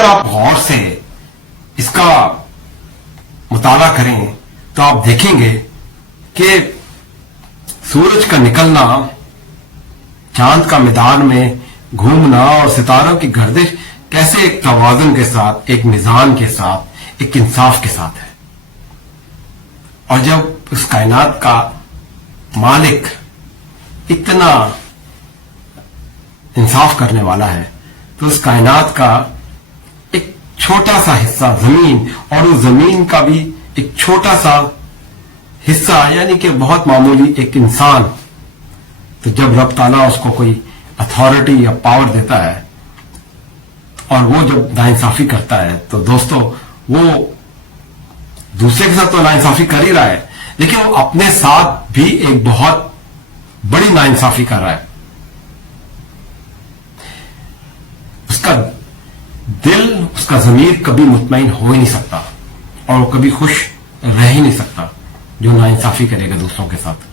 اگر آپ غور سے اس کا مطالعہ کریں تو آپ دیکھیں گے کہ سورج کا نکلنا، چاند کا میدان میں گھومنا اور ستاروں کی گردش کیسے ایک توازن کے ساتھ، ایک میزان کے ساتھ، ایک انصاف کے ساتھ ہے. اور جب اس کائنات کا مالک اتنا انصاف کرنے والا ہے تو اس کائنات کا ایک چھوٹا سا حصہ زمین، اور اس زمین کا بھی ایک چھوٹا سا حصہ یعنی کہ بہت معمولی ایک انسان، تو جب رب تعالیٰ اس کو کوئی اتھارٹی یا پاور دیتا ہے اور وہ جب ناانصافی کرتا ہے تو دوستو وہ دوسرے کے ساتھ تو ناانصافی کر ہی رہا ہے، لیکن وہ اپنے ساتھ بھی ایک بہت بڑی ناانصافی کر رہا ہے. اس کا دل، اس کا ضمیر کبھی مطمئن ہو ہی نہیں سکتا اور وہ کبھی خوش رہ ہی نہیں سکتا جو ناانصافی کرے گا دوسروں کے ساتھ.